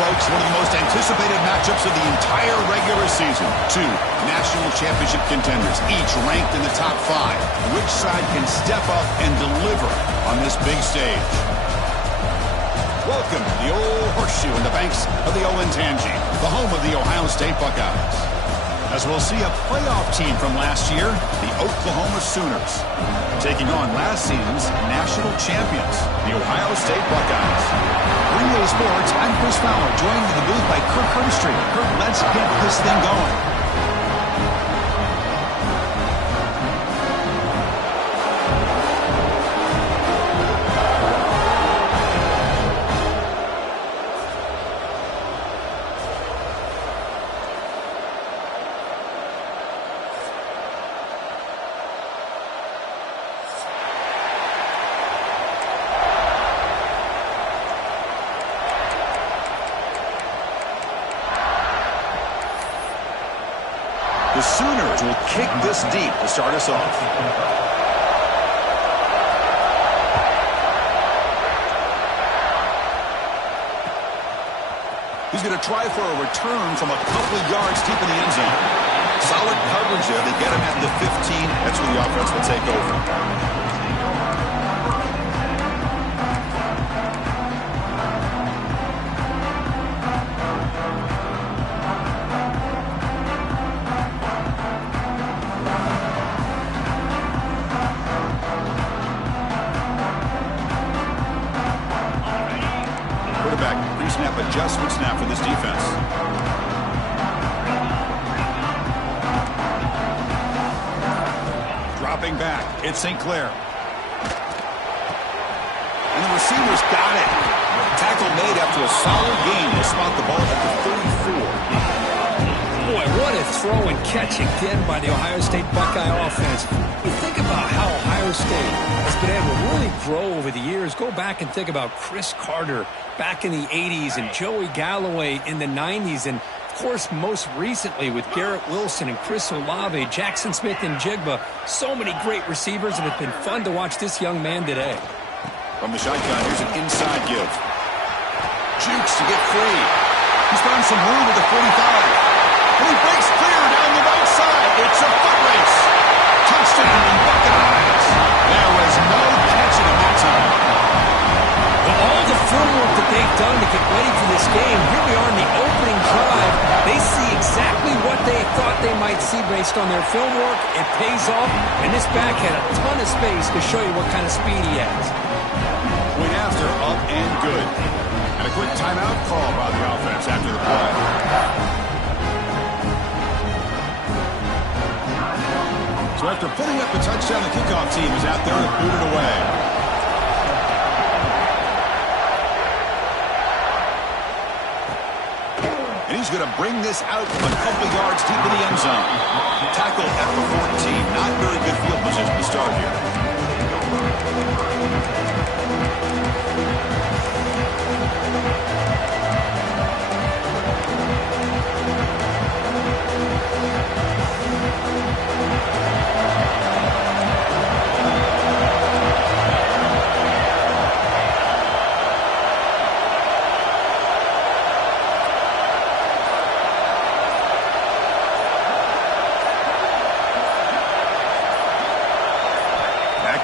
folks, one of the most anticipated matchups of the entire regular season. Two national championship contenders, each ranked in the top 5. Which side can step up and deliver on this big stage? Welcome to the old horseshoe in the banks of the Olentangy, the home of the Ohio State Buckeyes. As we'll see a playoff team from last year, the Oklahoma Sooners, taking on last season's national champions, the Ohio State Buckeyes. 3A Sports, I'm Chris Fowler, joined in the booth by Kirk Herbstreit. Kirk, let's get this thing going. The Sooners will kick this deep to start us off. He's going to try for a return from a couple of yards deep in the end zone. Solid coverage there. They get him at the 15. That's where the offense will take over. Pre-snap adjustment snap for this defense. Dropping back, it's St. Clair. And the receiver's got it. Tackle made after a solid gain. They spot the ball at the 34. Boy, what a throw and catch again by the Ohio State Buckeye offense. You think about how Ohio State has been able to really grow over the years. Go back and think about Chris Carter back in the 80s and Joey Galloway in the 90s. And, of course, most recently with Garrett Wilson and Chris Olave, Jackson Smith and Jigba. So many great receivers, and it's been fun to watch this young man today. From the shotgun, here's an inside give. Jukes to get free. He's found some room at the 45. And he breaks clear down the right side. It's a foot race. Touchdown, Buckeyes. There was no catching him that time. Well, all the footwork that they've done to get ready for this game, here we are in the opening drive. They see exactly what they thought they might see based on their film work. It pays off, and this back had a ton of space to show you what kind of speed he has. Point after, up and good. And a quick timeout call by the offense after the play. So after putting up the touchdown, the kickoff team is out there to boot it away. And he's going to bring this out from a couple yards deep in the end zone. Tackle at the 14. Not very good field position to start here.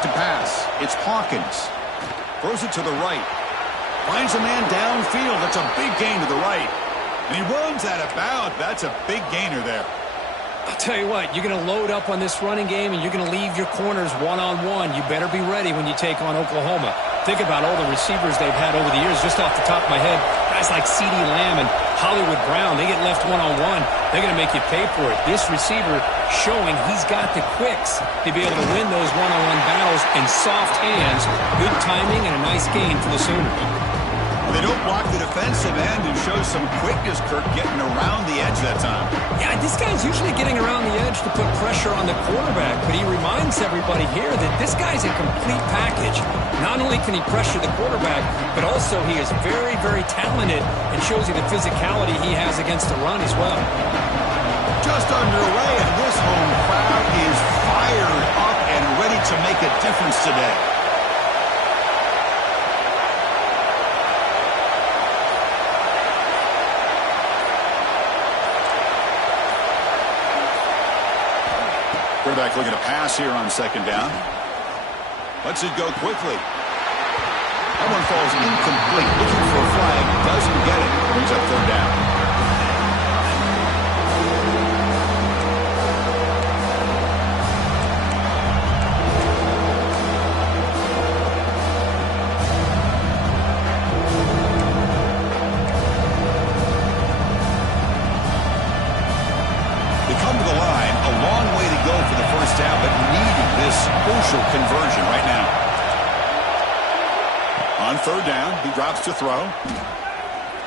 To pass. It's Hawkins. Throws it to the right. Finds a man downfield. That's a big gain to the right. And he runs out of bounds. That's a big gainer there. I'll tell you what, you're going to load up on this running game and you're going to leave your corners one-on-one. You better be ready when you take on Oklahoma. Think about all the receivers they've had over the years. Just off the top of my head, guys like CeeDee Lamb and Hollywood Brown, they get left one-on-one. They're going to make you pay for it. This receiver showing he's got the quicks to be able to win those one-on-one battles in soft hands. Good timing and a nice gain for the Sooners. They don't block the defensive end and show some quickness, Kirk, getting around the edge that time. Yeah, this guy's usually getting around the edge to put pressure on the quarterback, but he reminds everybody here that this guy's a complete package. Not only can he pressure the quarterback, but also he is very, very talented and shows you the physicality he has against the run as well. Just underway, and this home crowd is fired up and ready to make a difference today. Quarterback looking to pass here on second down. Lets it go quickly. That one falls incomplete. Looking for a flag. Doesn't get it. Brings up third down. Conversion right now. On third down, he drops to throw.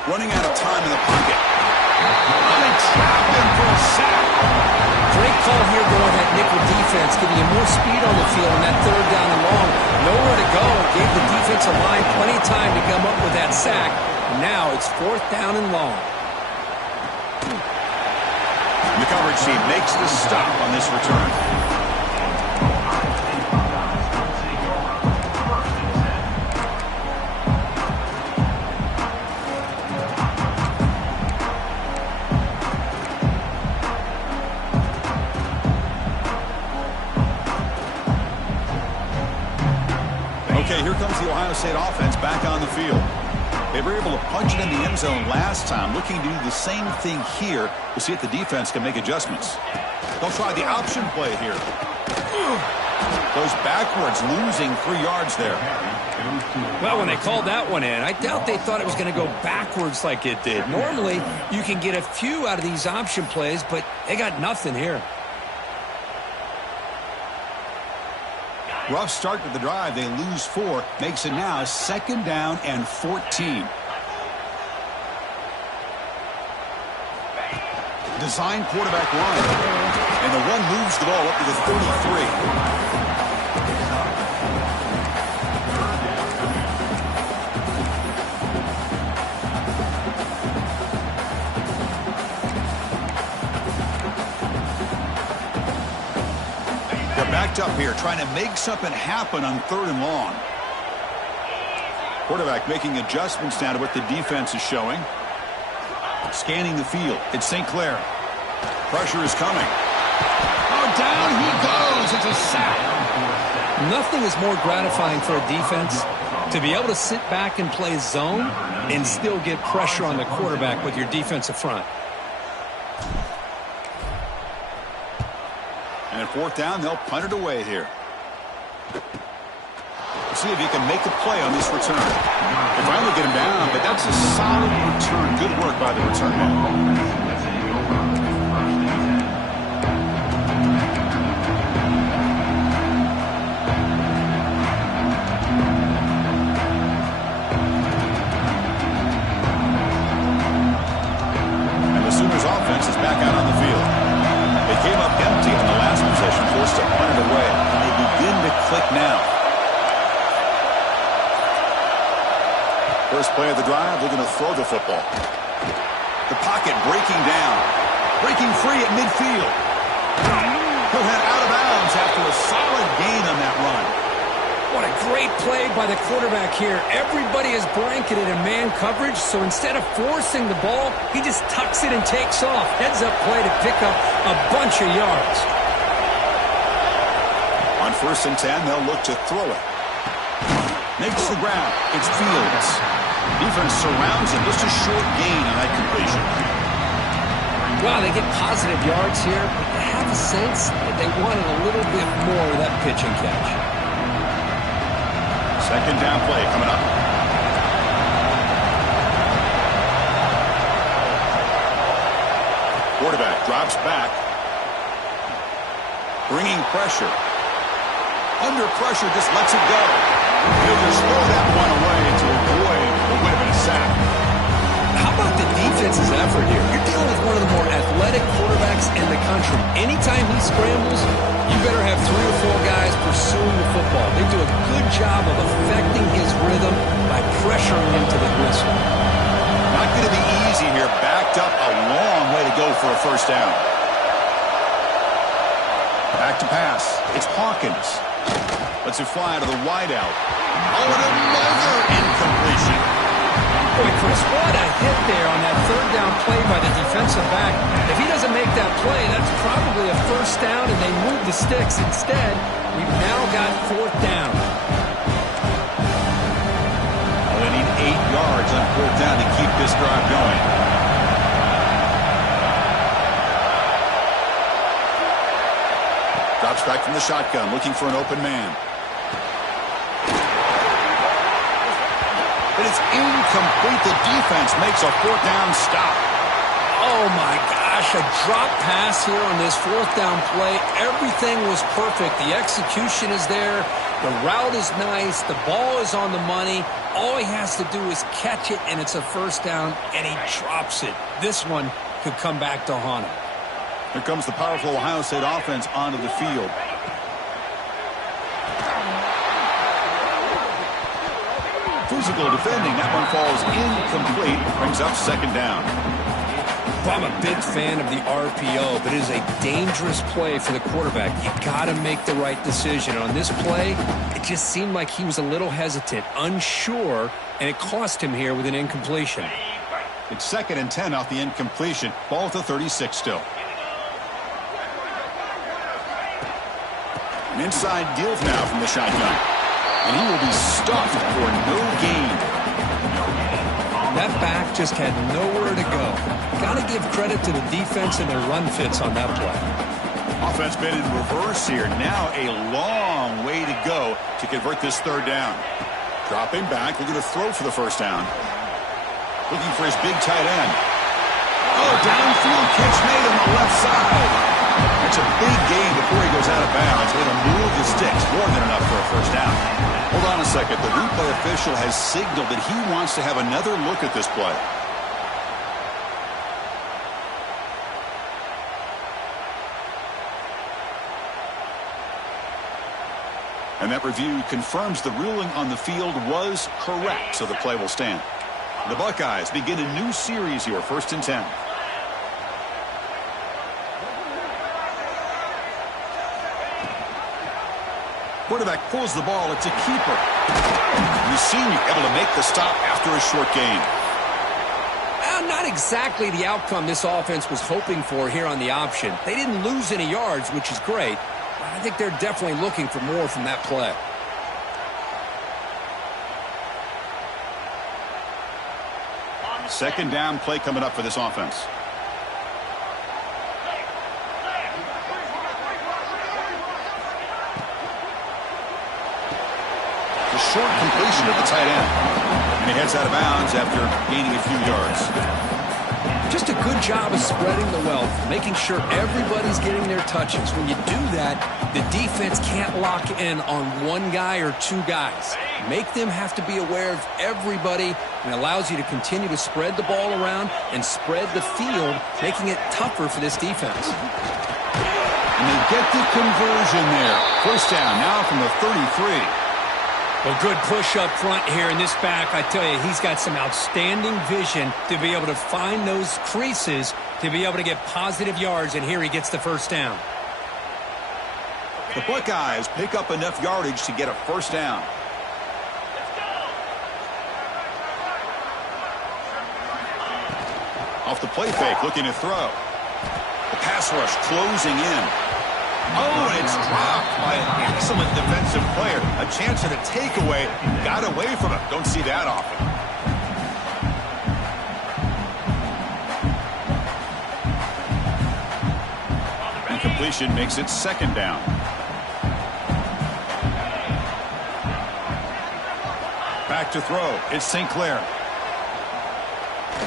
Running out of time in the pocket. And they trap him for a sack. Great call here going that nickel defense, giving you more speed on the field on that third down and long. Nowhere to go. Gave the defensive line plenty of time to come up with that sack. Now it's fourth down and long. The coverage team makes the stop on this return. Okay, here comes the Ohio State offense back on the field. They were able to punch it in the end zone last time, looking to do the same thing here to see if the defense can make adjustments. They'll try the option play here. Goes backwards, losing 3 yards there. Well, when they called that one in, I doubt they thought it was going to go backwards like it did. Normally, you can get a few out of these option plays, but they got nothing here. Rough start to the drive. They lose 4. Makes it now second down and 14. Design quarterback run. And the one moves the ball up to the 33. Backed up here, trying to make something happen on third and long. Quarterback making adjustments now to what the defense is showing. Scanning the field. It's St. Clair. Pressure is coming. Oh, down he goes. It's a sack. Nothing is more gratifying for a defense to be able to sit back and play zone and still get pressure on the quarterback with your defensive front. And at fourth down, they'll punt it away here. See if he can make a play on this return. They finally get him down, but that's a solid return. Good work by the return man. And the Sooners offense is back out on the field. They came up empty on the last possession, forced to punt it away, and they begin to click now. First play of the drive, they're going to throw the football. The pocket breaking down. Breaking free at midfield. He'll head out of bounds after a solid gain on that run. What a great play by the quarterback here. Everybody is blanketed in man coverage, so instead of forcing the ball, he just tucks it and takes off. Heads up play to pick up a bunch of yards. On 1st and 10, they'll look to throw it. Makes the ground. It's Fields. Defense surrounds him. Just a short gain on that completion. Wow, they get positive yards here, but they have a sense that they wanted a little bit more of that pitch and catch. Second down play coming up. Quarterback drops back. Bringing pressure. Under pressure, just lets it go. He'll just throw that one away to avoid what would have been a sack. How about the defense's effort here? You're dealing with one of the more athletic quarterbacks in the country. Anytime he scrambles, you better have 3 or 4 guys pursuing the football. They do a good job of affecting his rhythm by pressuring him to the whistle. Not going to be easy here. Backed up a long way to go for a first down. Back to pass. It's Hawkins. Lets it fly to the wideout. Oh, and another incompletion. Boy, Chris, what a hit there on that third down play by the defensive back. If he doesn't make that play, that's probably a first down, and they move the sticks. Instead, we've now got fourth down. Well, they need 8 yards on fourth down to keep this drive going. Drops back from the shotgun, looking for an open man. But it's incomplete. The defense makes a fourth down stop. Oh, my gosh, a drop pass here on this fourth down play. Everything was perfect. The execution is there. The route is nice. The ball is on the money. All he has to do is catch it, and it's a first down, and he drops it. This one could come back to haunt him. Here comes the powerful Ohio State offense onto the field. Physical defending. That one falls incomplete. Brings up second down. I'm a big fan of the RPO, but it is a dangerous play for the quarterback. You got to make the right decision. On this play, it just seemed like he was a little hesitant, unsure, and it cost him here with an incompletion. It's 2nd and 10 off the incompletion. Ball at the 36 still. An inside deal now from the shotgun. And he will be stuffed for no gain. That back just had nowhere to go. Got to give credit to the defense and their run fits on that play. Offense been in reverse here. Now a long way to go to convert this third down. Dropping back, looking to throw for the first down. Looking for his big tight end. Oh, downfield catch made on the left side. That's a big gain before he goes out of bounds. It'll move the sticks. More than enough for a first down. Hold on a second. The replay official has signaled that he wants to have another look at this play. And that review confirms the ruling on the field was correct, so the play will stand. The Buckeyes begin a new series here, 1st and 10. Quarterback pulls the ball. It's a keeper. The senior able to make the stop after a short gain. Not exactly the outcome this offense was hoping for here on the option. They didn't lose any yards, which is great. But I think they're definitely looking for more from that play. Second down play coming up for this offense. The short completion of the tight end. And he heads out of bounds after gaining a few yards. Just a good job of spreading the wealth, making sure everybody's getting their touches. When you do that, the defense can't lock in on one guy or two guys. Make them have to be aware of everybody, and allows you to continue to spread the ball around and spread the field, making it tougher for this defense. And they get the conversion there. First down now from the 33. Well, good push up front here in this back. I tell you, he's got some outstanding vision to be able to find those creases, to be able to get positive yards, and here he gets the first down. The Buckeyes pick up enough yardage to get a first down. Off the play fake, looking to throw. The pass rush closing in. Oh, and it's dropped by an excellent defensive player. A chance at a takeaway. Got away from him. Don't see that often. Incompletion makes it second down. Back to throw. It's St. Clair.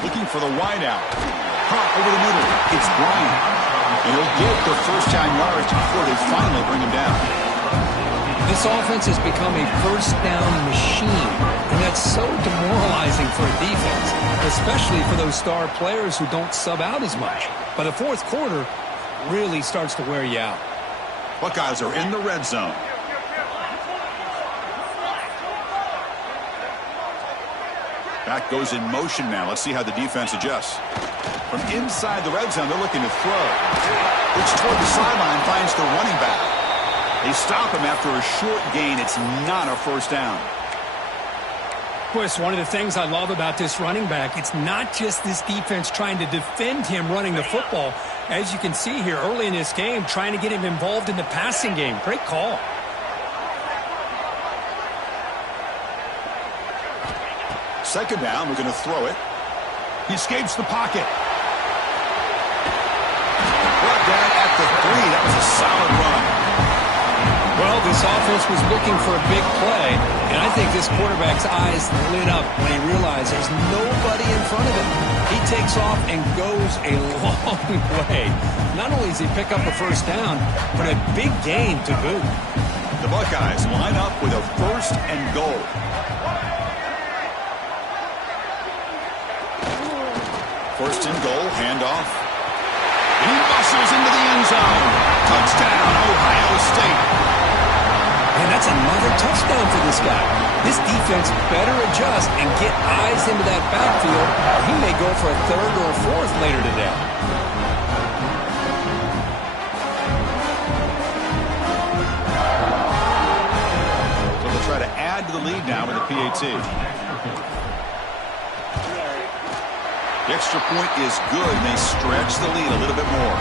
Looking for the wideout. Caught over the middle. It's Bryant. And he'll get the first down yards before they finally bring him down. This offense has become a first down machine, and that's so demoralizing for a defense, especially for those star players who don't sub out as much. By the fourth quarter, really starts to wear you out. Buckeyes are in the red zone. Back goes in motion now. Let's see how the defense adjusts. From inside the red zone, they're looking to throw. Which toward the sideline finds the running back. They stop him after a short gain. It's not a first down. Boy, it's one of the things I love about this running back. It's not just this defense trying to defend him running the football. As you can see here early in this game, trying to get him involved in the passing game. Great call. Second down, we're going to throw it. He escapes the pocket. Brought down at the 3. That was a solid run. Well, this offense was looking for a big play, and I think this quarterback's eyes lit up when he realized there's nobody in front of him. He takes off and goes a long way. Not only does he pick up a first down, but a big gain to boot. The Buckeyes line up with a 1st and goal. First and goal, handoff. He muscles into the end zone. Touchdown, Ohio State. And that's another touchdown for this guy. This defense better adjust and get eyes into that backfield, or he may go for a 3rd or a 4th later today. So they'll try to add to the lead now with a PAT. The extra point is good, and they stretch the lead a little bit more.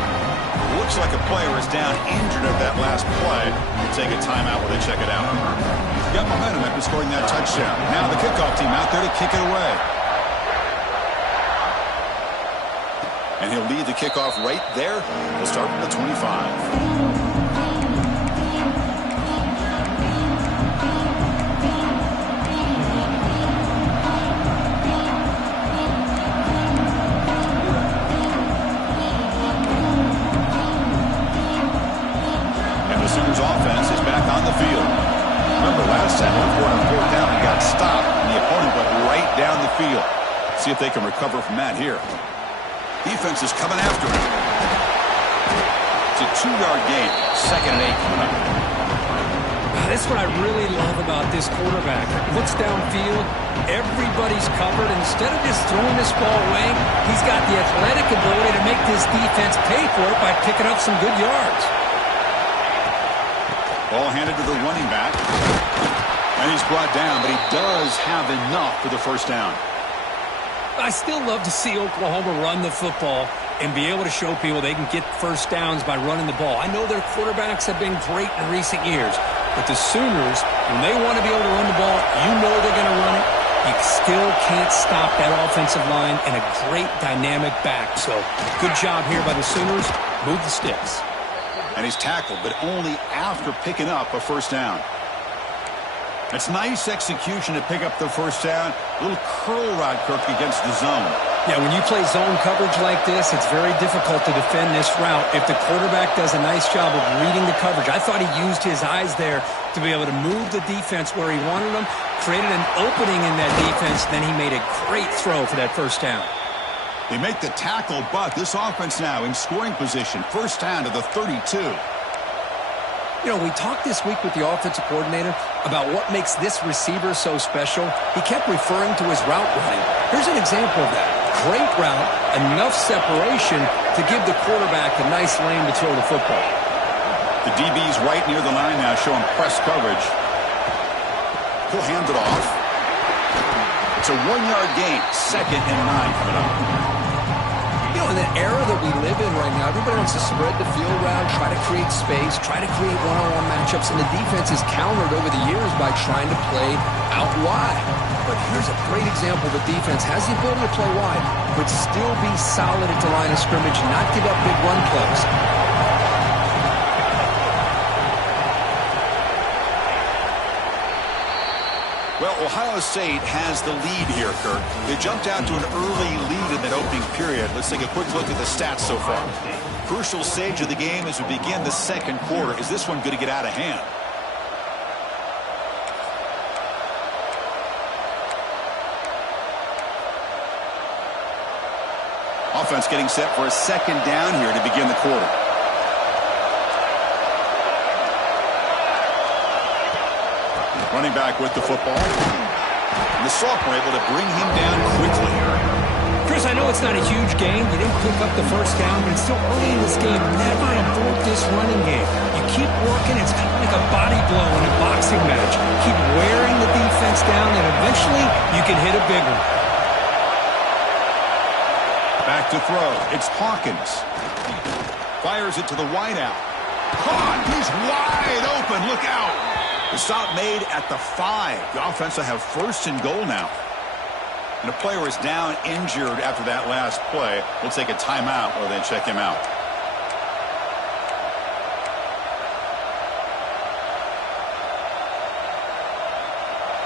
Looks like a player is down injured at that last play. We'll take a timeout while they check it out. Got momentum after scoring that touchdown. Now the kickoff team out there to kick it away. And he'll lead the kickoff right there. We'll start from the 25. Offense is back on the field. Remember last time before on 4th down he got stopped and the opponent went right down the field. See if they can recover from that here. Defense is coming after him. It's a 2-yard gain. 2nd and 8 coming up. That's what I really love about this quarterback. Looks downfield, everybody's covered. Instead of just throwing this ball away, he's got the athletic ability to make this defense pay for it by picking up some good yards. Ball handed to the running back. And he's brought down, but he does have enough for the first down. I still love to see Oklahoma run the football and be able to show people they can get first downs by running the ball. I know their quarterbacks have been great in recent years, but the Sooners, when they want to be able to run the ball, you know they're going to run it. You still can't stop that offensive line and a great dynamic back. So good job here by the Sooners. Move the sticks. And he's tackled, but only after picking up a first down. It's nice execution to pick up the first down. A little curl rod, Kirk, against the zone. Yeah, when you play zone coverage like this, it's very difficult to defend this route if the quarterback does a nice job of reading the coverage. I thought he used his eyes there to be able to move the defense where he wanted them, created an opening in that defense, then he made a great throw for that first down. They make the tackle, but this offense now in scoring position. First down to the 32. You know, we talked this week with the offensive coordinator about what makes this receiver so special. He kept referring to his route running. Here's an example of that. Great route, enough separation to give the quarterback a nice lane to throw the football. The DB's right near the line now, showing press coverage. He'll hand it off. It's a 1-yard gain. 2nd and 9 coming up. You know, in the era that we live in right now, everybody wants to spread the field around, try to create space, try to create one-on-one matchups, and the defense is countered over the years by trying to play out wide. But here's a great example. The defense has the ability to play wide, but still be solid at the line of scrimmage, not give up big run plays. Well, Ohio State has the lead here, Kirk. They jumped out to an early lead in that opening period. Let's take a quick look at the stats so far. Crucial stage of the game as we begin the second quarter. Is this one going to get out of hand? Offense getting set for a second down here to begin the quarter. Running back with the football. And the sophomore able to bring him down quickly. Chris, I know it's not a huge game. You didn't pick up the first down, but it's still early in this game. Never abort this running game. You keep working. It's kind of like a body blow in a boxing match. Keep wearing the defense defense down, and eventually you can hit a big one. Back to throw. It's Hawkins. Fires it to the wideout. Caught. He's wide open. Look out. The stop made at the 5. The offense will have first and goal now. And a player is down injured after that last play. We'll take a timeout while they check him out.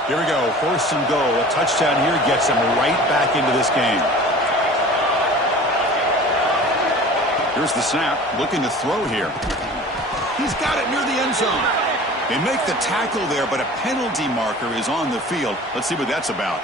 Here we go. First and goal. A touchdown here gets him right back into this game. Here's the snap. Looking to throw here. He's got it near the end zone. They make the tackle there, but a penalty marker is on the field. Let's see what that's about.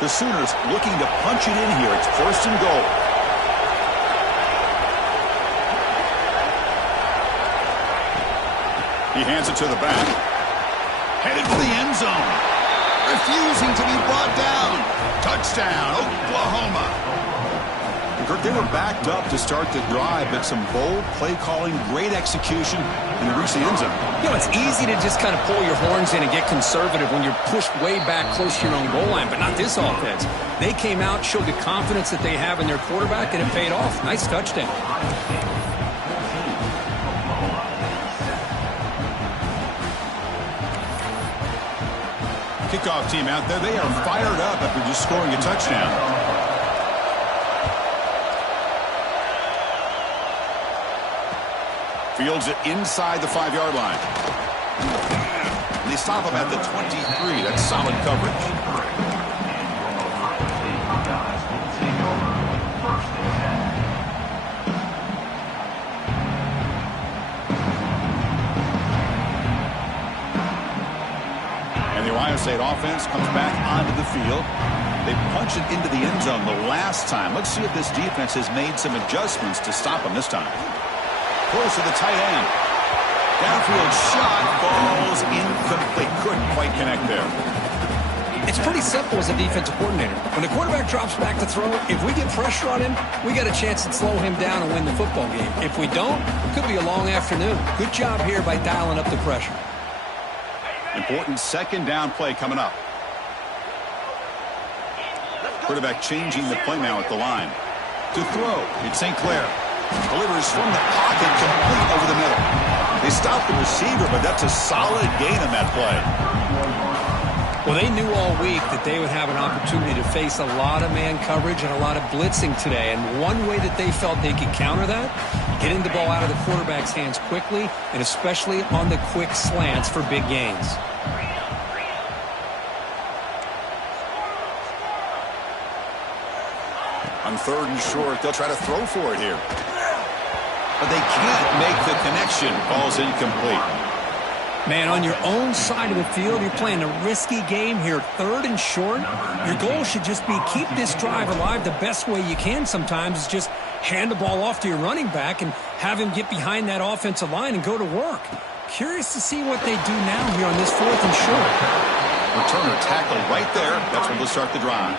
The Sooners looking to punch it in here. It's first and goal. He hands it to the back. Headed for the end zone. Refusing to be brought down. Touchdown, Oklahoma. Kurt, they were backed up to start the drive, but some bold play calling, great execution, and they reached the end zone. You know, it's easy to just kind of pull your horns in and get conservative when you're pushed way back close to your own goal line, but not this offense. They came out, showed the confidence that they have in their quarterback, and it paid off. Nice touchdown. Kickoff team out there. They are fired up after just scoring a touchdown. Fields it inside the 5-yard line. And they stop him at the 23. That's solid coverage. And the Ohio State offense comes back onto the field. They punch it into the end zone the last time. Let's see if this defense has made some adjustments to stop them this time. Close to the tight end. Downfield shot falls incomplete. Couldn't quite connect there. It's pretty simple as a defensive coordinator. When the quarterback drops back to throw, if we get pressure on him, we got a chance to slow him down and win the football game. If we don't, it could be a long afternoon. Good job here by dialing up the pressure. Important second down play coming up. Quarterback changing the play now at the line. To throw, it's St. Clair. Delivers from the pocket, complete over the middle. They stopped the receiver, but that's a solid gain on that play. Well, they knew all week that they would have an opportunity to face a lot of man coverage and a lot of blitzing today. And one way that they felt they could counter that, getting the ball out of the quarterback's hands quickly, and especially on the quick slants for big gains. On third and short, they'll try to throw for it here. But they can't make the connection. Ball's incomplete. Man, on your own side of the field, you're playing a risky game here. Third and short, your goal should just be keep this drive alive the best way you can sometimes is just hand the ball off to your running back and have him get behind that offensive line and go to work. Curious to see what they do now here on this fourth and short. Returner tackled right there. That's when they'll start the drive.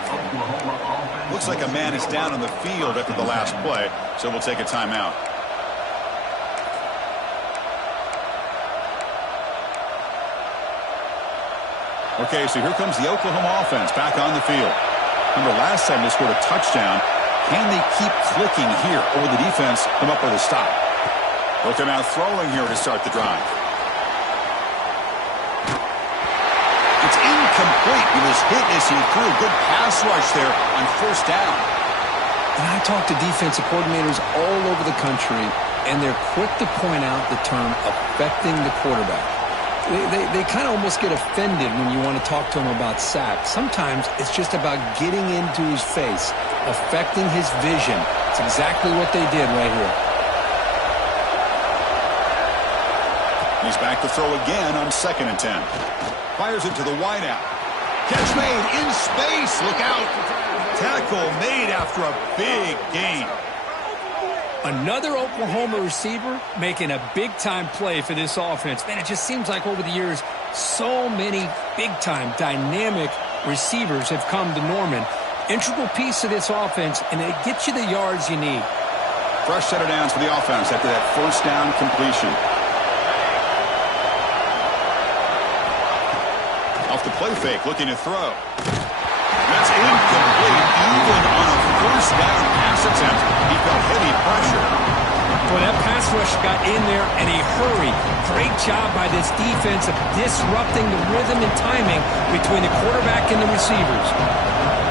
Looks like a man is down on the field after the last play, so we'll take a timeout. Okay, so here comes the Oklahoma offense back on the field. Remember, last time they scored a touchdown. Can they keep clicking here, or will the defense come up with a stop? They'll come out throwing here to start the drive. It's incomplete. He was hit as he threw. Good pass rush there on first down. And I talk to defensive coordinators all over the country, and they're quick to point out the term affecting the quarterback. They kind of almost get offended when you want to talk to them about sacks. Sometimes it's just about getting into his face, affecting his vision. It's exactly what they did right here. He's back to throw again on 2nd and 10. Fires it to the wideout. Catch made in space. Look out. Tackle made after a big gain. Another Oklahoma receiver making a big-time play for this offense. Man, it just seems like over the years, so many big-time, dynamic receivers have come to Norman. Integral piece of this offense, and it gets you the yards you need. Fresh set of downs for the offense after that first down completion. Off the play fake, looking to throw. That's incomplete, even on a first down pass attempt. He felt heavy pressure. Well, that pass rush got in there in a hurry. Great job by this defense of disrupting the rhythm and timing between the quarterback and the receivers.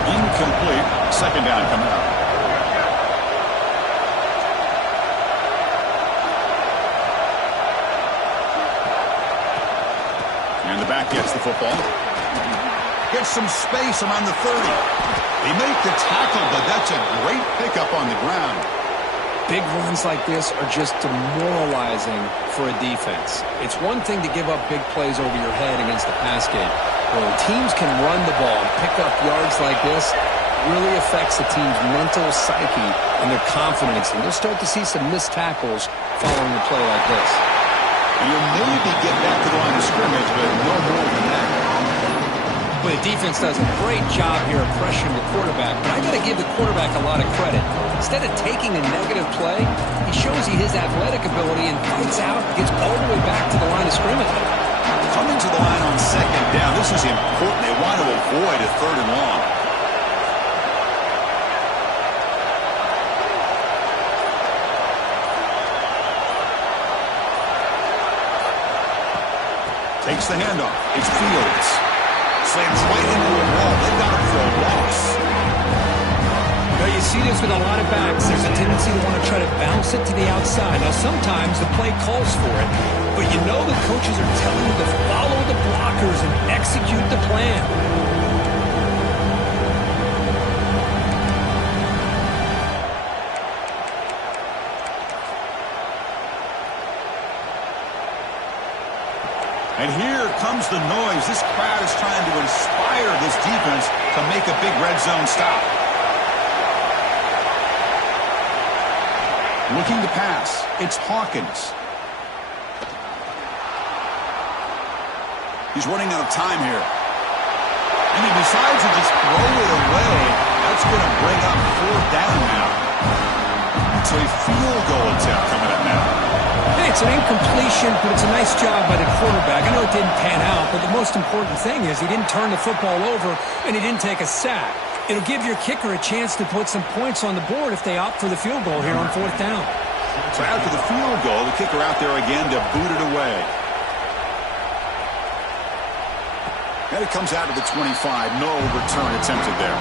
Incomplete. Second down coming up. And the back gets the football. Gets some space around the 30. They make the tackle, but that's a great pickup on the ground. Big runs like this are just demoralizing for a defense. It's one thing to give up big plays over your head against the pass game. But when teams can run the ball and pick up yards like this, it really affects the team's mental psyche and their confidence. And you'll start to see some missed tackles following a play like this. And you'll maybe get back to the line of scrimmage, but no more than that. Well, the defense does a great job here of pressuring the quarterback, but I got to give the quarterback a lot of credit. Instead of taking a negative play, he shows you his athletic ability and fights out, gets all the way back to the line of scrimmage. Coming to the line on second down, this is important. They want to avoid a third and long. Takes the handoff. It's Fields. Slams right into a wall. They got him for a loss. Now you see this with a lot of backs. There's a tendency to want to try to bounce it to the outside. Now sometimes the play calls for it, but you know the coaches are telling you to follow the blockers and execute the plan. And here comes the noise. This crowd is trying to inspire this defense to make a big red zone stop. Looking to pass. It's Hawkins. He's running out of time here. And he decides to just throw it away. That's going to bring up fourth down now. So a field goal attempt coming up now. Hey, it's an incompletion, but it's a nice job by the quarterback. I know it didn't pan out, but the most important thing is he didn't turn the football over and he didn't take a sack. It'll give your kicker a chance to put some points on the board if they opt for the field goal here on fourth down. So after the field goal, the kicker out there again to boot it away. And it comes out to the 25. No return attempted there.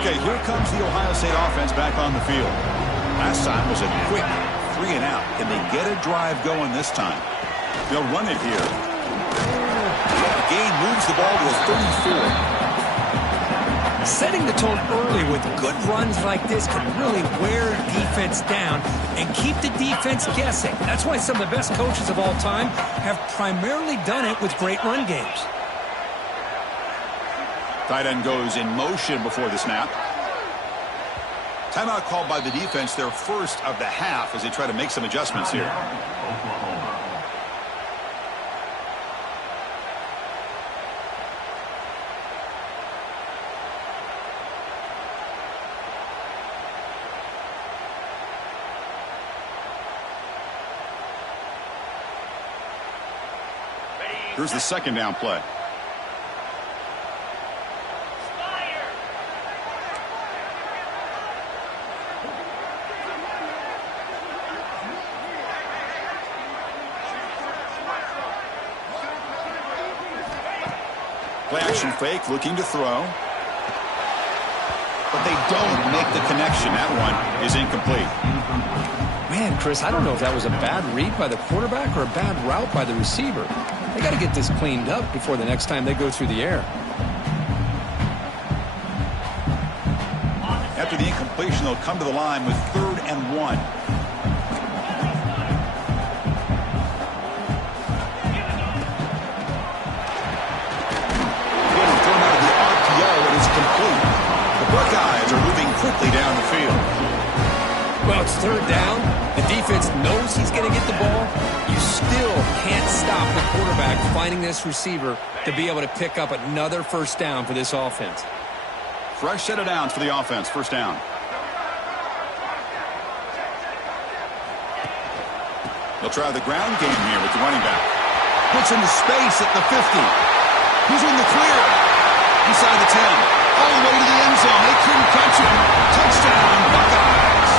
Okay, here comes the Ohio State offense back on the field. Last time was a quick 3 and out. Can they get a drive going this time? They'll run it here. The game moves the ball to a 34. Setting the tone early with good runs like this can really wear defense down and keep the defense guessing. That's why some of the best coaches of all time have primarily done it with great run games. Tight end goes in motion before the snap. Timeout called by the defense, their first of the half, as they try to make some adjustments here. Here's the second down play. Play action fake, looking to throw. But they don't make the connection. That one is incomplete. Man, Chris, I don't know if that was a bad read by the quarterback or a bad route by the receiver. They got to get this cleaned up before the next time they go through the air. After the incompletion, they'll come to the line with 3rd and 1. Getting thrown out of the RPO, and it's complete. The Buckeyes are moving quickly down the field. Well, it's 3rd down. The defense knows he's going to get the ball. You still can't stop the quarterback finding this receiver to be able to pick up another 1st down for this offense. Fresh set of downs for the offense. 1st down. They'll try the ground game here with the running back. Gets into space at the 50. He's in the clear. Inside the 10. All the way to the end zone. They couldn't catch him. Touchdown, Buckeyes.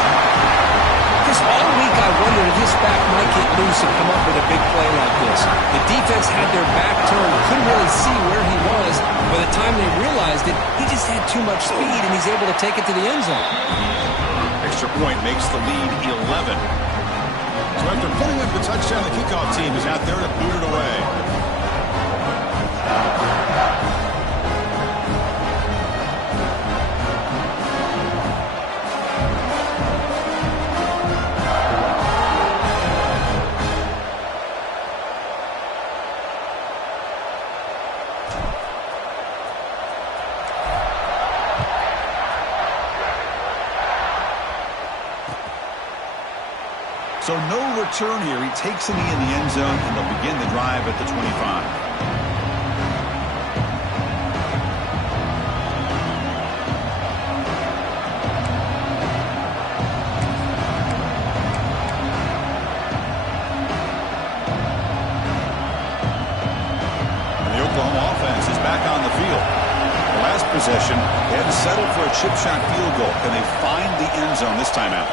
Just all week I wondered if this back might get loose and come up with a big play like this. The defense had their back turned, couldn't really see where he was. By the time they realized it, he just had too much speed, and he's able to take it to the end zone. Extra point makes the lead 11. So after putting up the touchdown, the kickoff team is out there to boot it away. So no return here. He takes a knee in the end zone, and they'll begin the drive at the 25. And the Oklahoma offense is back on the field. The last possession, they had to settle for a chip shot field goal. Can they find the end zone this time out?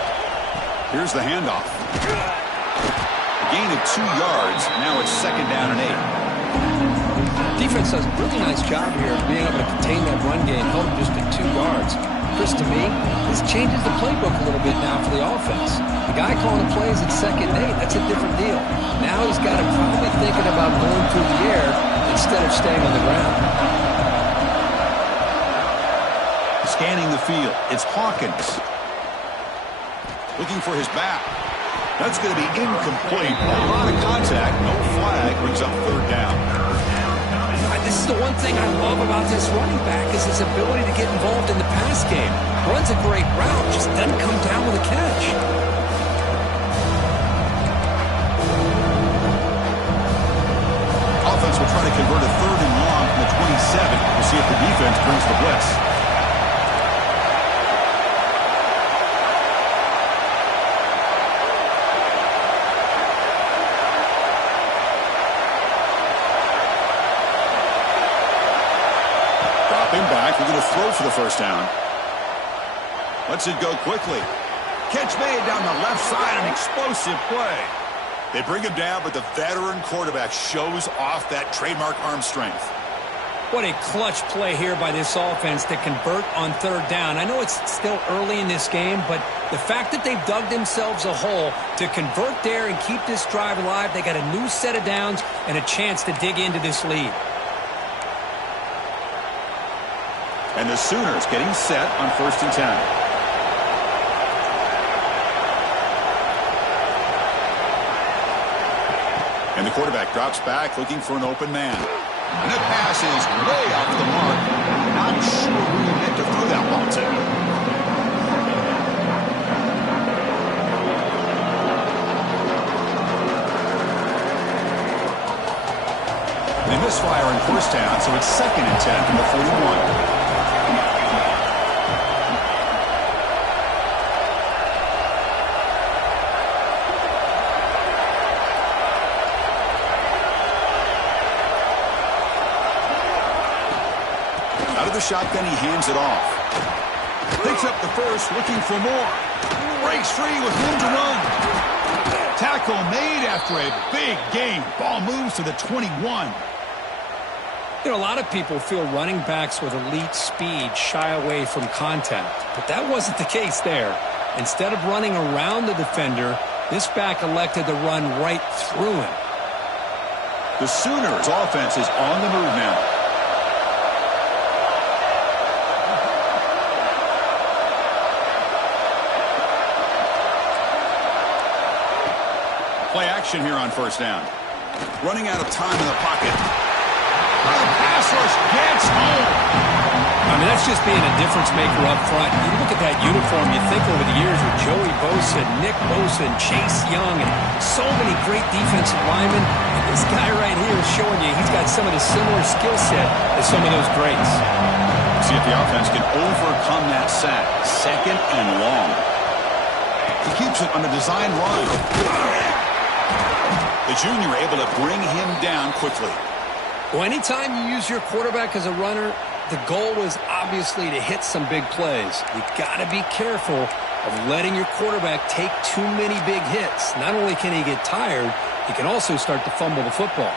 Here's the handoff. A gain of 2 yards. Now it's 2nd down and 8. Defense does a really nice job here of being able to contain that run game, held just at 2 yards. Chris, to me, this changes the playbook a little bit now for the offense. The guy calling the plays at 2nd and 8, that's a different deal. Now he's got to probably thinking about going through the air instead of staying on the ground. Scanning the field. It's Hawkins. Looking for his back. That's going to be incomplete. A lot of contact. No flag. Brings up 3rd down. This is the one thing I love about this running back is his ability to get involved in the pass game. Runs a great route, just doesn't come down with a catch. Offense will try to convert a 3rd and long from the 27. We'll see if the defense brings the blitz. Back. We're going to throw for the 1st down. Lets it go quickly. Catch made down the left side. An explosive play. They bring him down, but the veteran quarterback shows off that trademark arm strength. What a clutch play here by this offense to convert on 3rd down. I know it's still early in this game, but the fact that they've dug themselves a hole to convert there and keep this drive alive, they got a new set of downs and a chance to dig into this lead. And the Sooners getting set on 1st and 10. And the quarterback drops back looking for an open man. And that pass is way off the mark. Not sure who he meant to throw that ball to. They misfire on 1st down, so it's 2nd and 10 from the 41. Shotgun, he hands it off. Picks up the 1st, looking for more. Breaks free with room to run. Tackle made after a big gain. Ball moves to the 21. You know, a lot of people feel running backs with elite speed shy away from contact, but that wasn't the case there. Instead of running around the defender, this back elected to run right through him. The Sooners' offense is on the move now. 2 action here on first down. Running out of time in the pocket. The pass rush gets home. I mean, that's just being a difference maker up front. You look at that uniform, you think over the years with Joey Bosa, Nick Bosa, and Chase Young, and so many great defensive linemen. And this guy right here is showing you he's got some of the similar skill set as some of those greats. See if the offense can overcome that sack. Second and long. He keeps it on a design run. The junior able to bring him down quickly. Well, anytime you use your quarterback as a runner, the goal was obviously to hit some big plays. You got to be careful of letting your quarterback take too many big hits. Not only can he get tired, he can also start to fumble the football.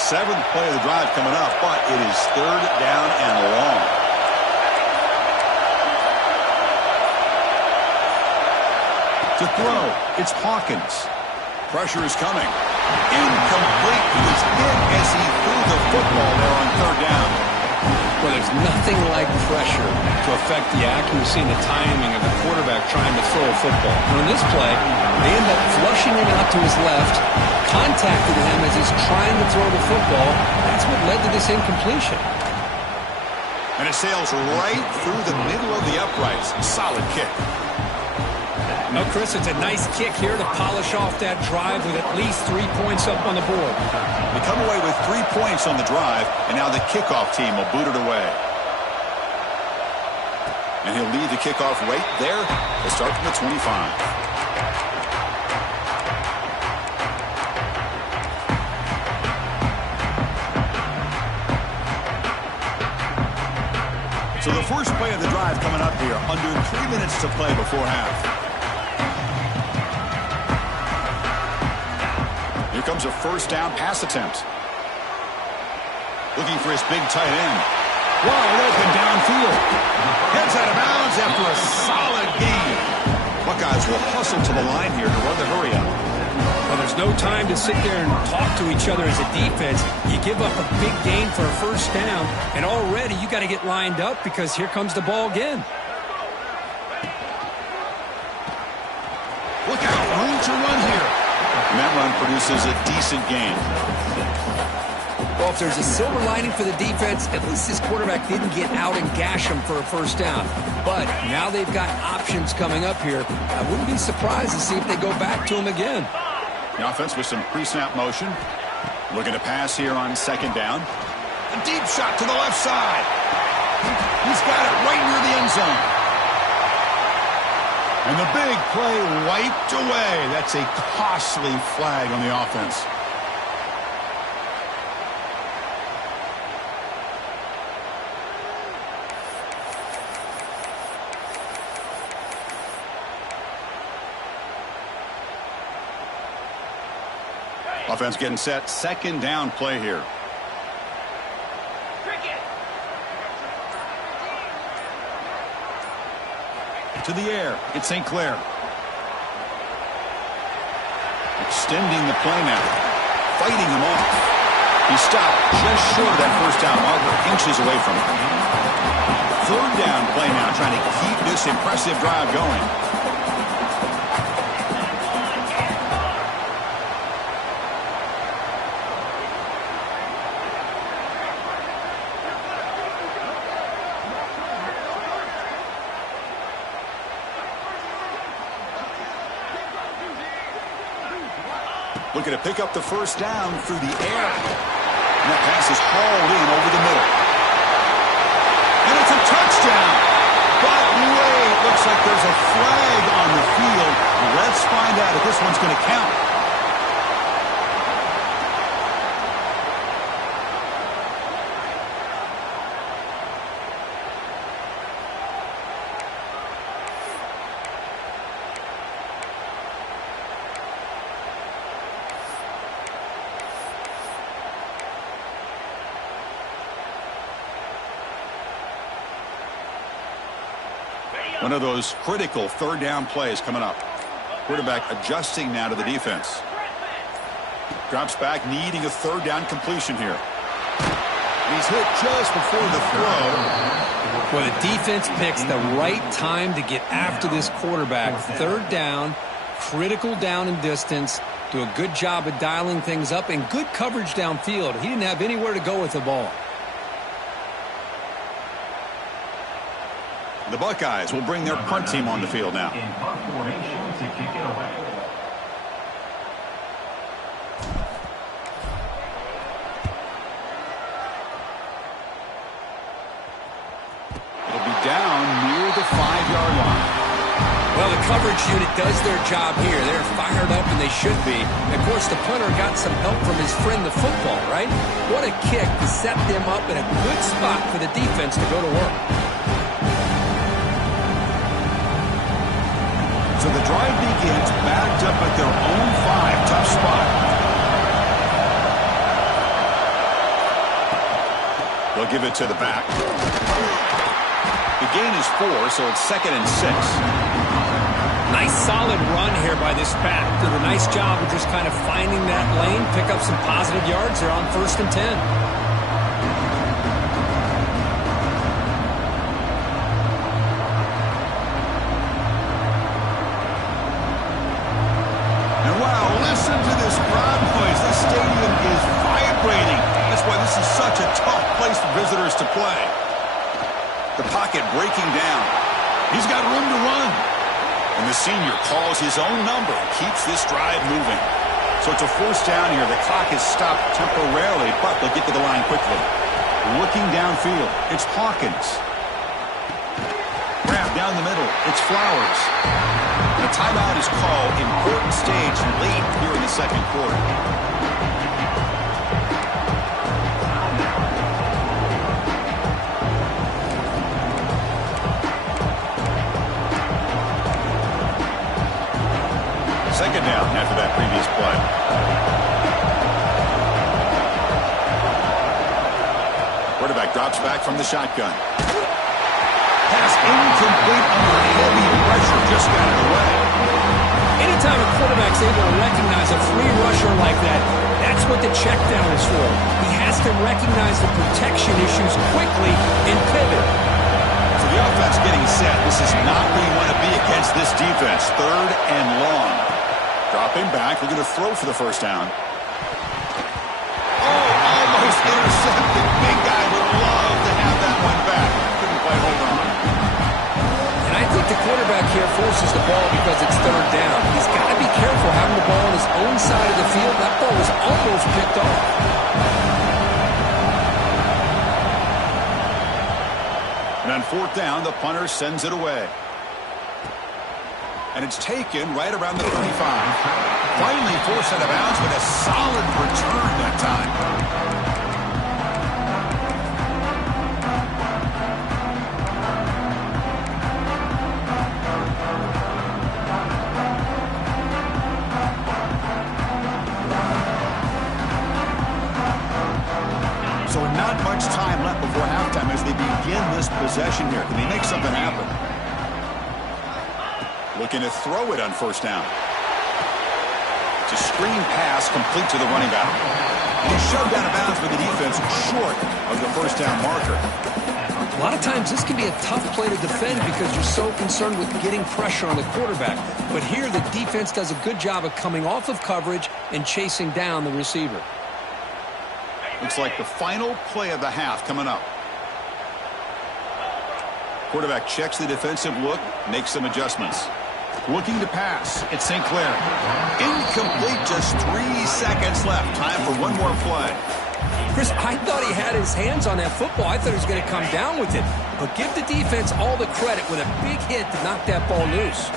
Seventh play of the drive coming up, but it is third down and long. To throw, it's Hawkins. Pressure is coming. Incomplete. He was hit as he threw the football there on third down. Well, there's nothing like pressure to affect the accuracy and the timing of the quarterback trying to throw a football. And in this play, they end up flushing him out to his left, contacted him as he's trying to throw the football. That's what led to this incompletion. And it sails right through the middle of the uprights. Solid kick. No, Chris, it's a nice kick here to polish off that drive with at least 3 points up on the board. They come away with 3 points on the drive, and now the kickoff team will boot it away. And he'll lead the kickoff right there to start from the 25. So the first play of the drive coming up here, under 3 minutes to play before half. Here comes a first down pass attempt. Looking for his big tight end. Wide open downfield. Gets out of bounds after a solid gain. Buckeyes will hustle to the line here to run the hurry up. Well, there's no time to sit there and talk to each other as a defense. You give up a big gain for a first down, and already you got to get lined up because here comes the ball again. Look out, room to run here. And that run produces a decent gain. Well, if there's a silver lining for the defense, at least this quarterback didn't get out and gash him for a first down. But now they've got options coming up here. I wouldn't be surprised to see if they go back to him again. The offense with some pre-snap motion. Looking to pass here on second down. A deep shot to the left side. He's got it right near the end zone. And the big play wiped away. That's a costly flag on the offense. Offense getting set. Second down play here. To the air. It's St. Clair. Extending the play now. Fighting him off. He stopped just short of that first down marker. Inches away from it. Third down play now. Trying to keep this impressive drive going. Looking to pick up the first down through the air. And that pass is hauled in over the middle. And it's a touchdown. But wait, looks like there's a flag on the field. Let's find out if this one's going to count. One of those critical third down plays coming up. Quarterback adjusting now to the defense. Drops back, needing a third down completion here. He's hit just before the throw. Well, the defense picks the right time to get after this quarterback. Third down, critical down and distance. Do a good job of dialing things up and good coverage downfield. He didn't have anywhere to go with the ball. The Buckeyes will bring their punt team on the field now. In punt formation to kick it away. It'll be down near the 5-yard line. Well, the coverage unit does their job here. They're fired up, and they should be. Of course, the punter got some help from his friend, the football, right? What a kick to set them up in a good spot for the defense to go to work. So the drive begins backed up at their own 5. Tough spot. They'll give it to the back. The gain is 4, so it's 2nd and 6. Nice solid run here by this back. Did a nice job of just kind of finding that lane, pick up some positive yards. They're on 1st and 10. Listen to this crowd noise. This stadium is vibrating. That's why this is such a tough place for visitors to play. The pocket breaking down. He's got room to run. And the senior calls his own number and keeps this drive moving. So it's a 4th down here. The clock is stopped temporarily, but they'll get to the line quickly. Looking downfield, it's Hawkins. Grab down the middle, it's Flowers. A timeout is called. Important stage late here in the 2nd quarter. Second down after that previous play. Quarterback drops back from the shotgun. Pass incomplete under heavy pressure. Just got it away. Anytime a quarterback's able to recognize a free rusher like that, that's what the check down is for. He has to recognize the protection issues quickly and pivot. So the offense getting set. This is not where you want to be against this defense. 3rd and long. Dropping back. We're going to throw for the 1st down. Oh, almost intercepted. Big guy would love to have that one back. Couldn't quite hold on. And I think the quarterback here forces the ball because it's 3rd down. He's got to be careful having the ball on his own side of the field. That ball was almost picked off. And on 4th down, the punter sends it away. And it's taken right around the 35. Finally forced out of bounds with a solid return that time. So not much time left before halftime as they begin this possession here. Can they make something happen? Looking to throw it on 1st down. It's a screen pass complete to the running back. And he's shoved out of bounds by the defense short of the 1st down marker. A lot of times this can be a tough play to defend because you're so concerned with getting pressure on the quarterback. But here the defense does a good job of coming off of coverage and chasing down the receiver. Looks like the final play of the half coming up. Quarterback checks the defensive look, makes some adjustments. Looking to pass. It's St. Clair. Incomplete, just 3 seconds left. Time for one more play. Chris, I thought he had his hands on that football. I thought he was going to come down with it. But give the defense all the credit with a big hit to knock that ball loose.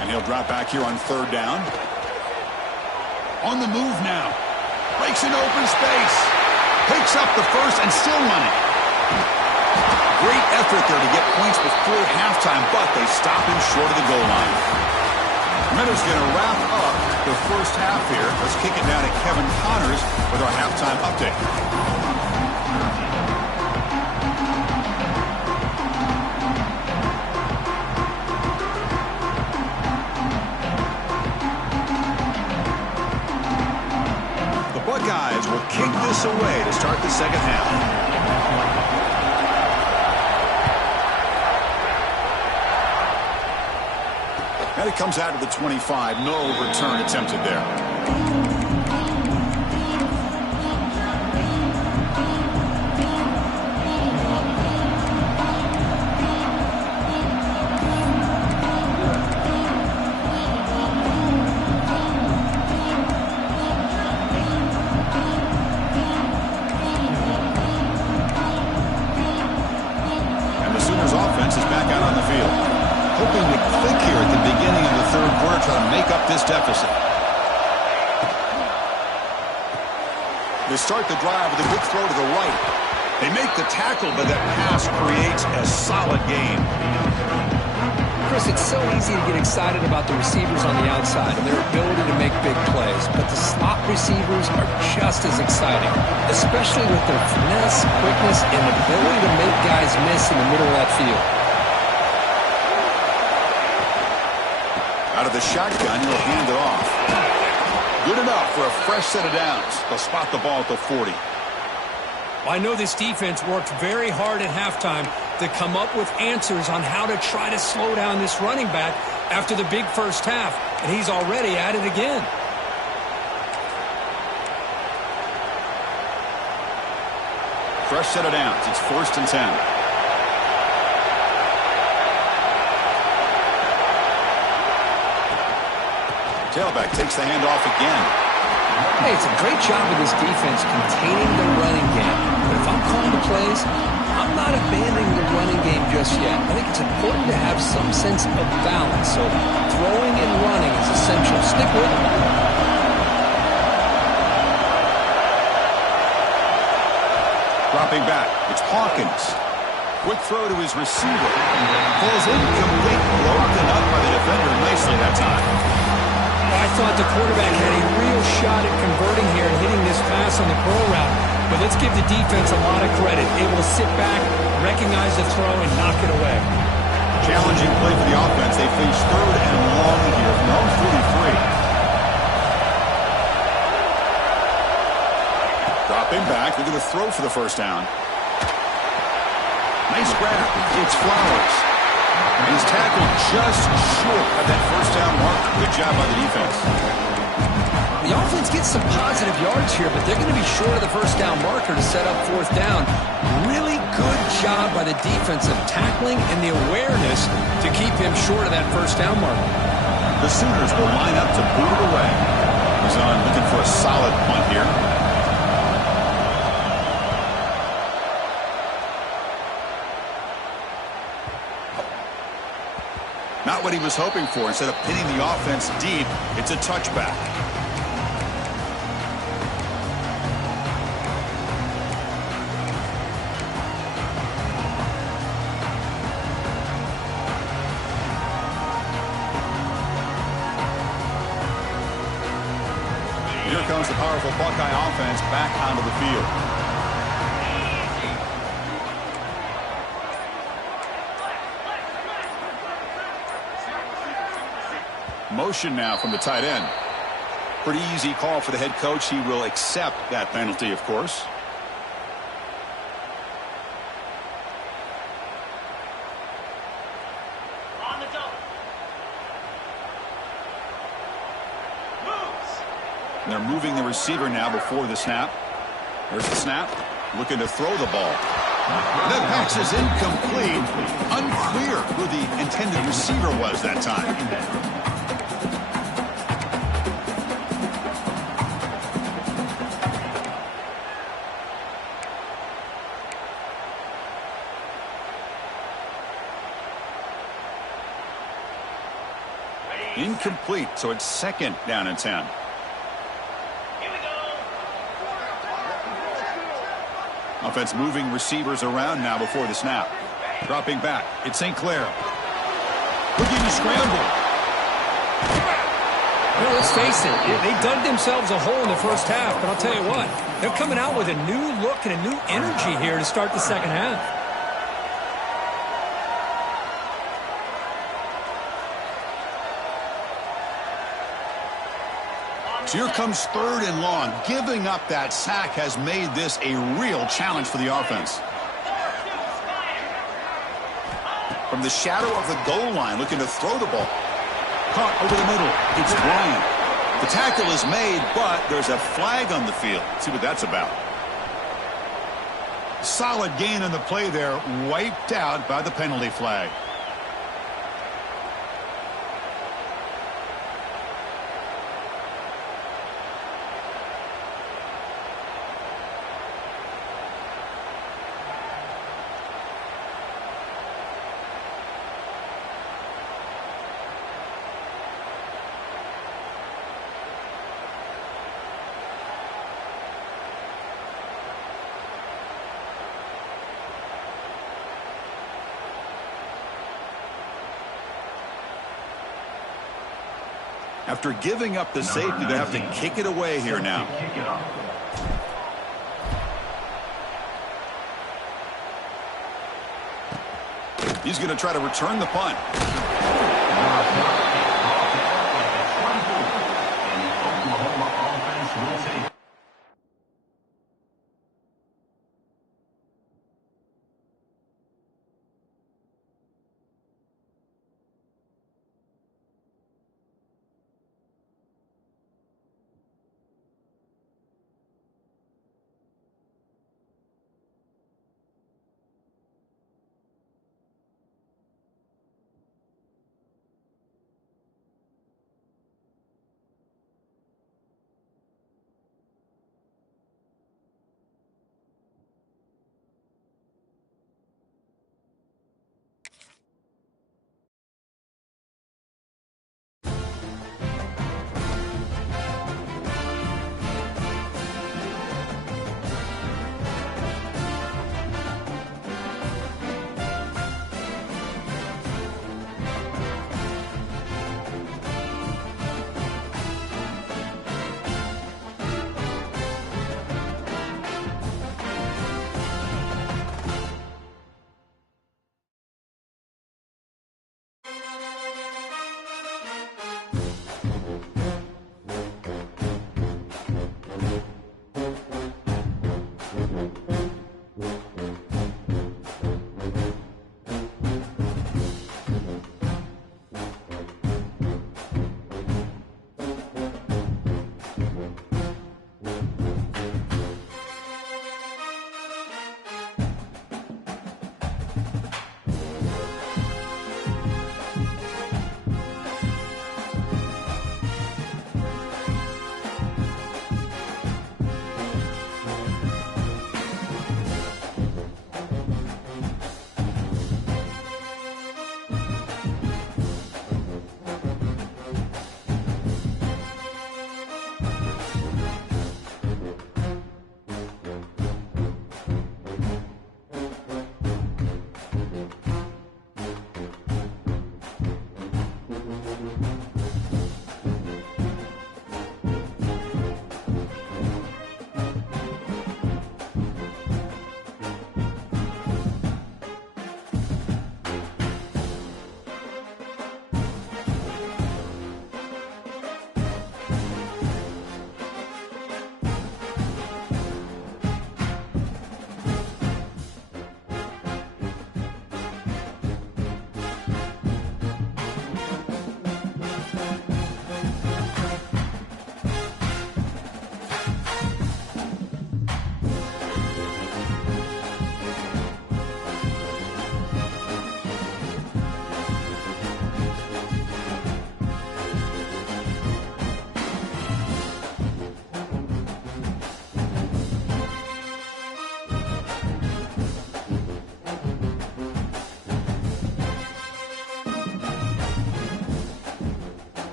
And he'll drop back here on 3rd down. On the move now. Breaks an open space. Picks up the first and still running. Great effort there to get points before halftime, but they stop him short of the goal line. Minutes going to wrap up the 1st half here. Let's kick it down to Kevin Connors with our halftime update. guys will kick this away to start the second half. And it comes out of the 25. No return attempted there. And the Sooners offense is back out on the field. Hoping to click here at the beginning of the third quarter, try to make up this deficit. They start the drive with a good throw to the right. They make the tackle, but that pass creates a solid game. Chris, it's so easy to get excited about the receivers on the outside and their ability to make big plays, but the slot receivers are just as exciting, especially with their finesse, quickness, and ability to make guys miss in the middle of that field. Out of the shotgun, he'll hand it off. Good enough for a fresh set of downs. They'll spot the ball at the 40. I know this defense worked very hard at halftime to come up with answers on how to try to slow down this running back after the big first half, and he's already at it again. Fresh set of downs. It's 1st and 10. Tailback takes the handoff again. Hey, it's a great job of this defense containing the running game. But if I'm calling the plays, I'm not abandoning the running game just yet. I think it's important to have some sense of balance. So throwing and running is essential. Stick with it. Dropping back. It's Hawkins. Quick throw to his receiver. Falls incomplete. Broken up by the defender nicely that time. I thought the quarterback had a real shot at converting here and hitting this pass on the curl route. But let's give the defense a lot of credit. Able to sit back, recognize the throw, and knock it away. Challenging play for the offense. They face 3rd and long here from their own 43. Dropping back. They're going to throw for the first down. Nice grab. It's Flowers. And he's tackled just short of that first down mark. Good job by the defense. The offense gets some positive yards here, but they're going to be short of the first down marker to set up 4th down. Really good job by the defense of tackling and the awareness to keep him short of that first down marker. The Sooners will line up to boot it away. He's on looking for a solid punt here. Not what he was hoping for. Instead of pinning the offense deep, it's a touchback. Here comes the powerful Buckeye offense back onto the field. Motion now from the tight end. Pretty easy call for the head coach. He will accept that penalty, of course. On the double. Moves. And they're moving the receiver now before the snap. There's the snap. Looking to throw the ball. That pass is incomplete. Unclear who the intended receiver was that time. Incomplete, so it's 2nd down and 10. Here we go. Offense moving receivers around now before the snap. Dropping back. It's St. Clair. Looking to scramble. Well, let's face it, they dug themselves a hole in the first half, but I'll tell you what, they're coming out with a new look and a new energy here to start the second half. So here comes 3rd and long. Giving up that sack has made this a real challenge for the offense. From the shadow of the goal line, looking to throw the ball. Caught over the middle. It's Bryant. The tackle is made, but there's a flag on the field. Let's see what that's about. Solid gain on the play there, wiped out by the penalty flag. After giving up the safety, they have to kick it away here now. He's going to try to return the punt.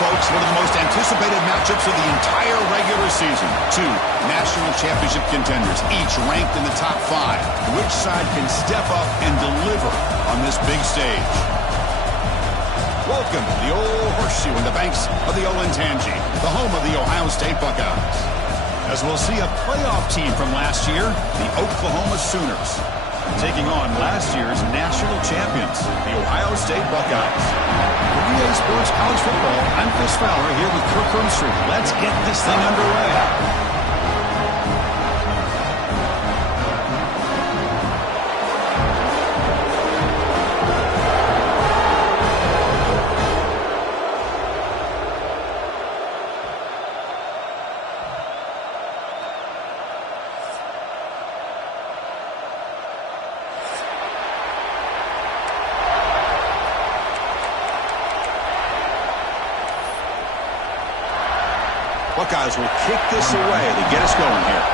Folks, one of the most anticipated matchups of the entire regular season. Two national championship contenders, each ranked in the top 5. Which side can step up and deliver on this big stage? Welcome to the old horseshoe in the banks of the Olentangy, the home of the Ohio State Buckeyes. As we'll see a playoff team from last year, the Oklahoma Sooners, taking on last year's national champions, the Ohio State Buckeyes. For EA Sports College Football, I'm Chris Fowler here with Kirk Hermstreet. Let's get this thing underway. Buckeyes will kick this away to get us going here.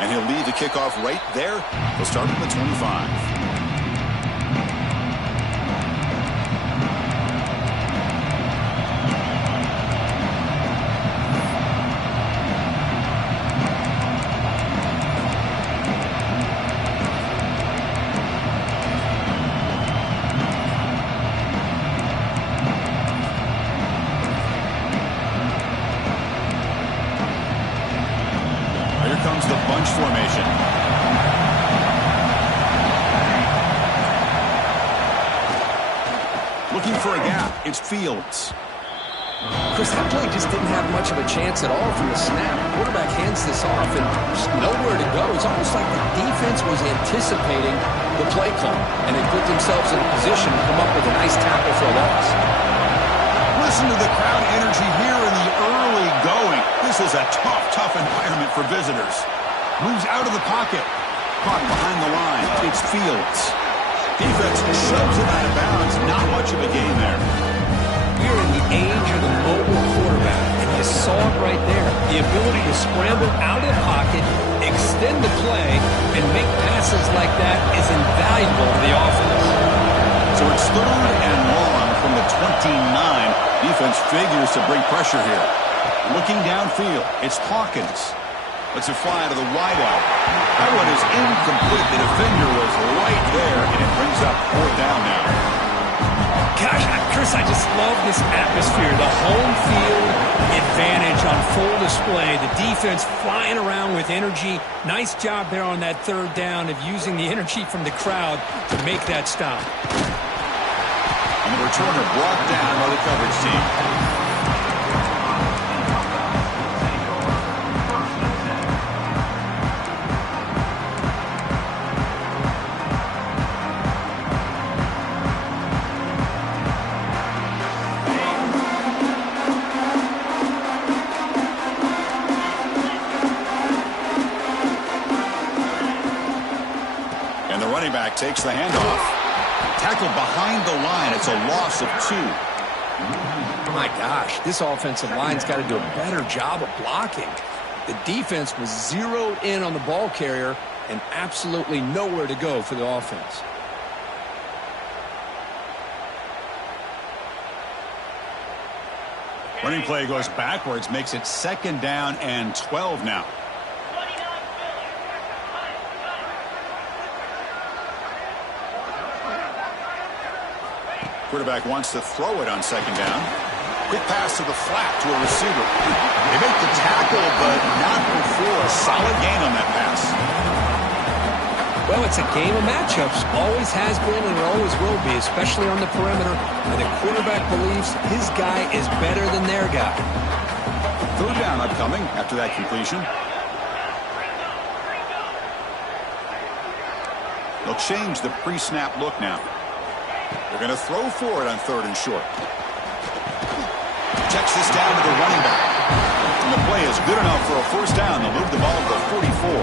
And he'll lead the kickoff right there. He'll start at the 25. Comes the bunch formation. Looking for a gap. It's Fields. Chris, that play just didn't have much of a chance at all from the snap. Quarterback hands this off and there's nowhere to go. It's almost like the defense was anticipating the play call, and they put themselves in a position to come up with a nice tackle for a loss. Listen to the crowd energy here in the early going. This is a tough environment for visitors. Moves out of the pocket. Caught behind the line. It's Fields. Defense shoves it out of bounds. Not much of a gain there. We're in the age of the mobile quarterback, and you saw it right there. The ability to scramble out of the pocket, extend the play, and make passes like that is invaluable to the offense. So it's 3rd and long from the 29. Defense figures to bring pressure here. Looking downfield, it's Hawkins. Lets it fly to the wideout. That one is incomplete. The defender was right there, and it brings up 4th down now. Gosh, Chris, I just love this atmosphere. The home field advantage on full display. The defense flying around with energy. Nice job there on that 3rd down of using the energy from the crowd to make that stop. And the returner brought down by the coverage team. And the running back takes the handoff. Tackled behind the line. It's a loss of 2. My gosh, this offensive line's got to do a better job of blocking. The defense was zeroed in on the ball carrier and absolutely nowhere to go for the offense. Running play goes backwards, makes it 2nd down and 12 now. Quarterback wants to throw it on 2nd down. Quick pass to the flat to a receiver. They make the tackle, but not before a solid gain on that pass. Well, it's a game of matchups. Always has been and it always will be, especially on the perimeter. And the quarterback believes his guy is better than their guy. 3rd down upcoming after that completion. They'll change the pre-snap look now. They're going to throw for it on 3rd and short. Checks this down to the running back. And the play is good enough for a 1st down. They'll move the ball to the 44.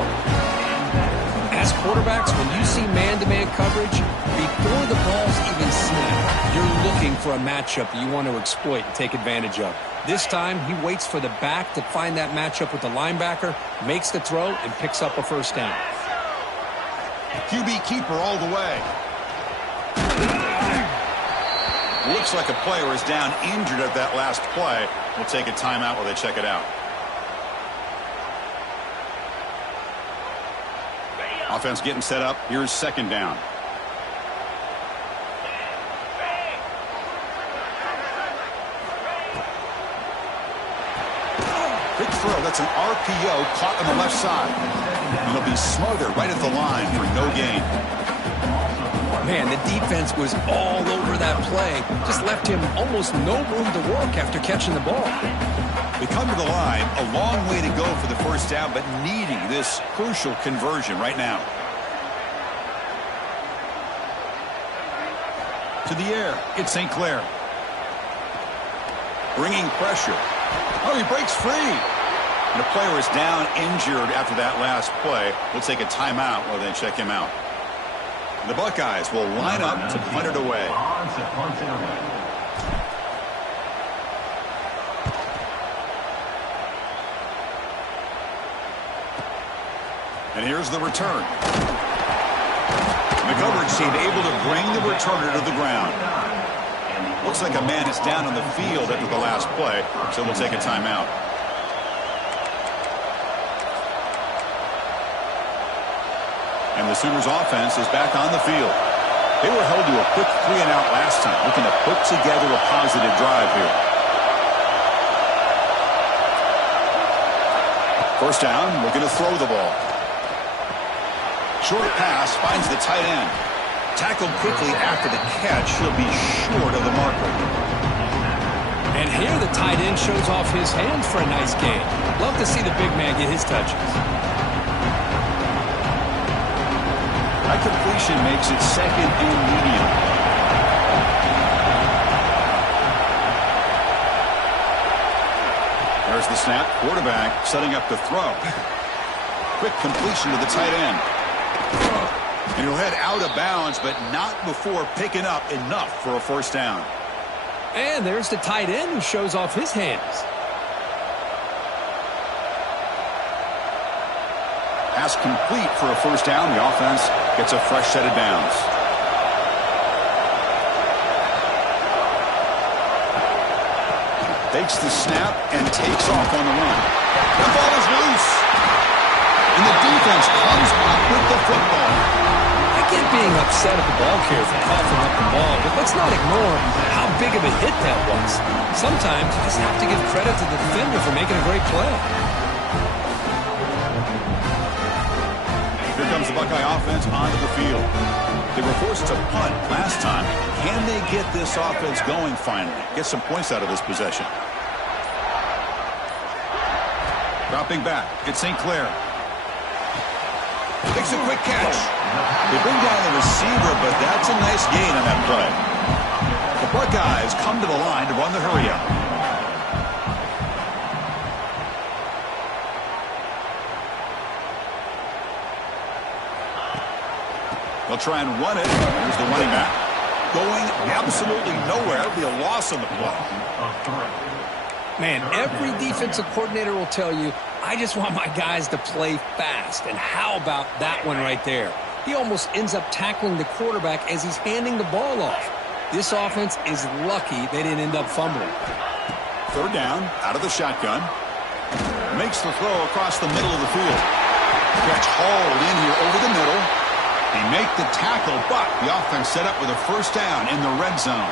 As quarterbacks, when you see man-to-man coverage, before the ball's even snapped, you're looking for a matchup that you want to exploit and take advantage of. This time, he waits for the back to find that matchup with the linebacker, makes the throw, and picks up a 1st down. QB keeper all the way. Looks like a player is down injured at that last play. We'll take a timeout while they check it out. Offense getting set up. Here's 2nd down. Quick throw. That's an RPO caught on the left side. And he'll be smothered right at the line for no gain. Man, the defense was all over that play. Just left him almost no room to work after catching the ball. They come to the line, a long way to go for the 1st down, but needing this crucial conversion right now. To the air, it's St. Clair. Bringing pressure. Oh, he breaks free. And the player is down injured after that last play. We'll take a timeout while they check him out. The Buckeyes will line up to punt it away. And here's the return. The coverage team able to bring the returner to the ground. Looks like a man is down on the field after the last play, so we'll take a timeout. And the Sooners offense is back on the field. They were held to a quick 3-and-out last time, looking to put together a positive drive here. 1st down, we're going to throw the ball. Short pass finds the tight end. Tackled quickly after the catch. He'll be short of the marker. And here the tight end shows off his hands for a nice gain. Love to see the big man get his touches. That completion makes it 2nd and medium. There's the snap. Quarterback setting up to throw. Quick completion to the tight end. And he'll head out of bounds, but not before picking up enough for a 1st down. And there's the tight end who shows off his hands. Pass complete for a 1st down. The offense gets a fresh set of downs. Takes the snap and takes off on the run. The ball is loose. And the defense comes up with the football. I get being upset at the ball carrier for coughing up the ball, but let's not ignore how big of a hit that was. Sometimes you just have to give credit to the defender for making a great play. Here comes the Buckeye offense onto the field. They were forced to punt last time. Can they get this offense going finally? Get some points out of this possession. Dropping back, it's St. Clair. Makes a quick catch. They bring down the receiver, but that's a nice gain on that play. The Buckeyes come to the line to run the hurry-up. They'll try and run it. Here's the running back. Going absolutely nowhere. It'll be a loss on the play. Man, every defensive coordinator will tell you, I just want my guys to play fast. And how about that one right there? He almost ends up tackling the quarterback as he's handing the ball off. This offense is lucky they didn't end up fumbling. Third down, out of the shotgun. Makes the throw across the middle of the field. Gets hauled in here over the middle. They make the tackle, but the offense set up with a first down in the red zone.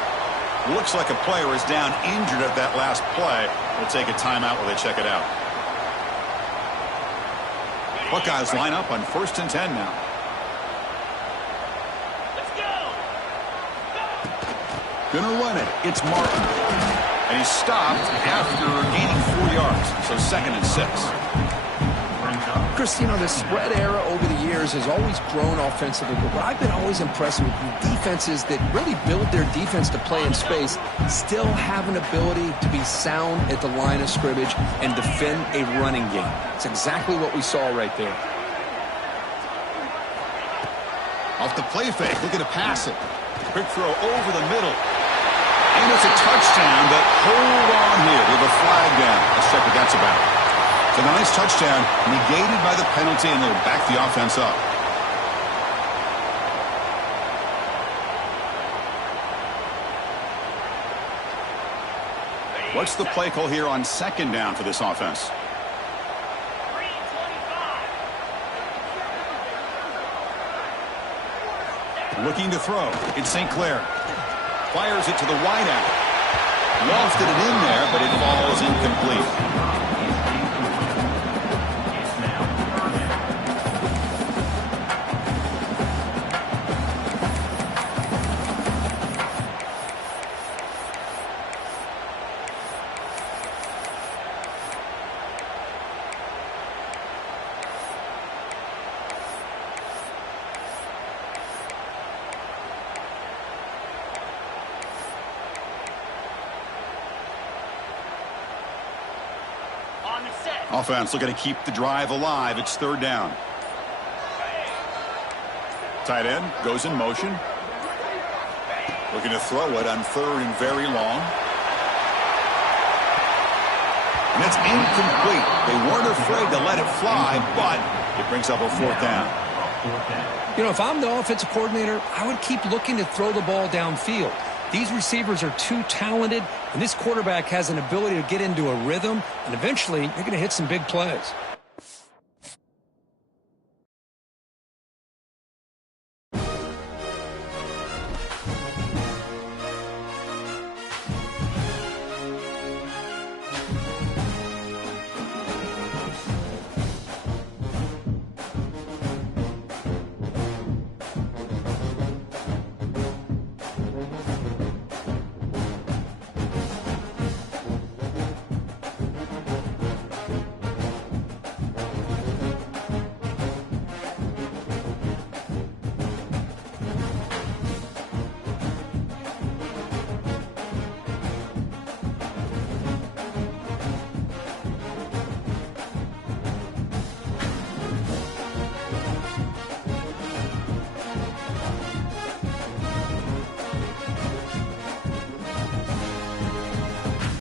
Looks like a player is down injured at that last play. We'll take a timeout while they check it out. Buckeyes line up on 1st and 10 now. Let's go. Gonna run it. It's Martin. And he's stopped after gaining 4 yards. So 2nd and 6. Chris, you know, the spread era over the years has always grown offensively, but what I've been always impressed with defenses that really build their defense to play in space still have an ability to be sound at the line of scrimmage and defend a running game. It's exactly what we saw right there. Off the play fake, looking to pass it. Quick throw over the middle. And it's a touchdown, but hold on here. We have a flag down. Let's check what that's about. So a nice touchdown, negated by the penalty, and they'll back the offense up. What's the play call here on 2nd down for this offense? 3:25. Looking to throw. It's St. Clair. Fires it to the wideout. Lofted it in there, but it falls incomplete. Offense looking to keep the drive alive. It's 3rd down. Tight end goes in motion. Looking to throw it on 3rd and very long. And it's incomplete. They weren't afraid to let it fly, but it brings up a 4th down. You know, if I'm the offensive coordinator, I would keep looking to throw the ball downfield. These receivers are too talented, and this quarterback has an ability to get into a rhythm, and eventually you're going to hit some big plays.